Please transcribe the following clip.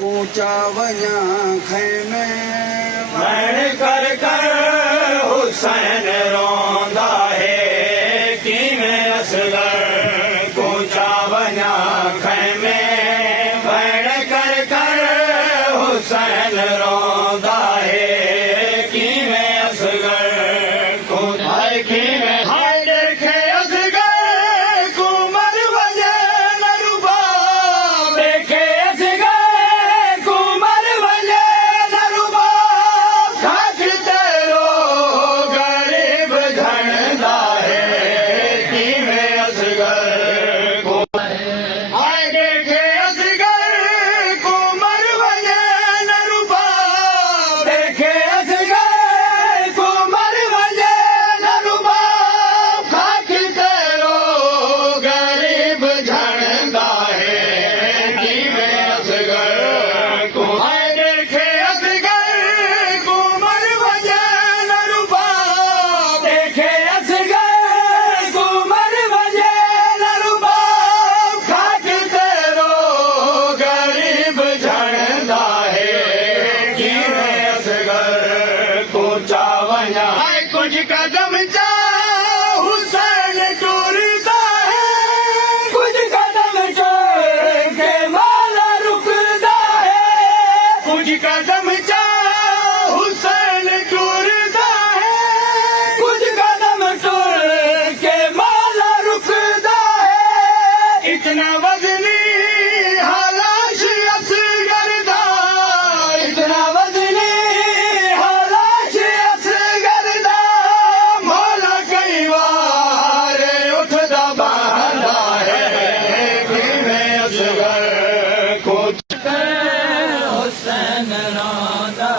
ऊंचा वञा खैमे वण कर कर हुसैन रोंदा है किवें असगर ऊंचा वञा खैमे वण कर कर हुसैन रोंदा है किवें असगर हाय किवें हाय देखे असगर कुमर वजे नरुबा देखे असगर कुमर वजे नरुबा खाक तेरो गरीब झंडा है किवें असगर हाय देखे असगर कुमर वजे नरुबा देखे असगर कुमर वजे नरुबा खाक तेरो गरीब झंडा है किवें असगर हाय देखे असगर कुमर वजे नरुबा देखे असगर कुमर वजे नरुबा खाक तेरो गरीब झंडा है किवें असगर ऊंचा वञा हाय कुछ कदम जा हुसैन टुरदा है कुछ कदम चल के माला रुकदा है कुछ कदम जा हुसैन टुरदा है कुछ कदम टुर के माला रुकदा है इतना वजनी हलाश असगर दा इतना वजनी हलाश असगर दा मौला कई वार उठदा बहंदा है किवें असगर कुछ हुसैन रोंदा